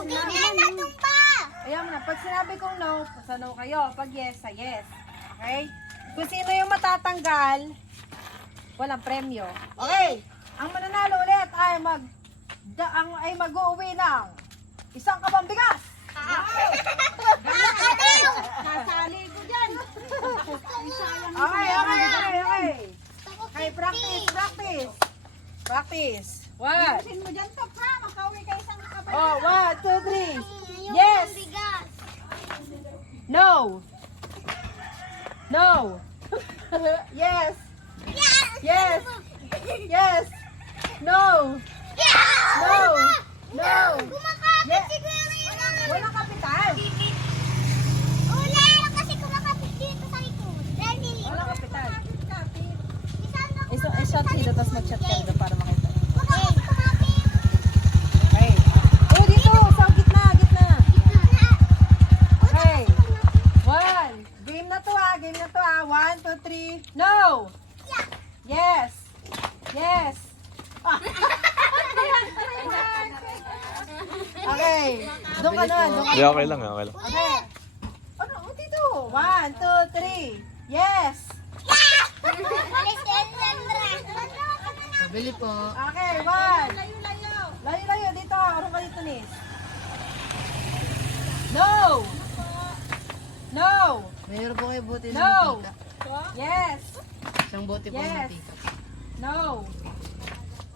Ayan na, pag sinabi kong no, sa no kayo. Pag yes, sa yes. Okay? Kung sino yung matatanggal, walang premyo. Okay? Ang mananalo ulit ay mag-uwi ng isang kabang bigas. Nasali ko dyan. Okay. Okay, practice. One. Sin mo dyan, Top, ha? Makauwi kayo sa kabay. Oh, 1, 2, 3. Yes. No. Yes. Yes. Yes. No. No. Yes. Walang kapital. Walang kapital. I-shot dito, tapos mag-shot ka dito para makita. Okay. Oh, dito. Sa gitna. Okay. Game na to ah. 1, 2, 3. No. Yes. Okay. Doon ka na. Hindi, okay lang. Okay. Ano? Dito. 1, 2, 3. Yes. Bili po. Okay, 1. Layo. Dito. Arong ka dito, Nis. No. Mayroon po kayo buti ng No. mantika. Yes. Isang bote po ng Yes. mantika. No.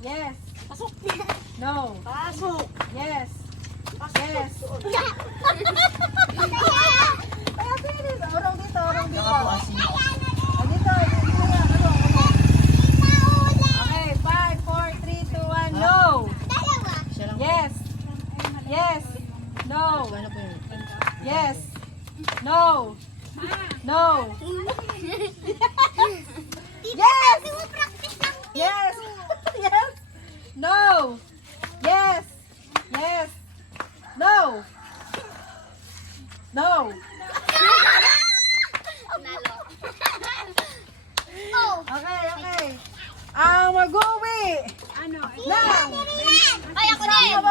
Yes. No. Pasok. Yes. Orong dito. Baka po asin. Dito. Okay, 5, 4, 3, 2, 1. No. Siya lang po. Yes. No. Ano po yun? Yes. No. Yes. Yes. No. Yes. No. Okay. Ang mag-uwi Ano? ng Ay, ako na yun.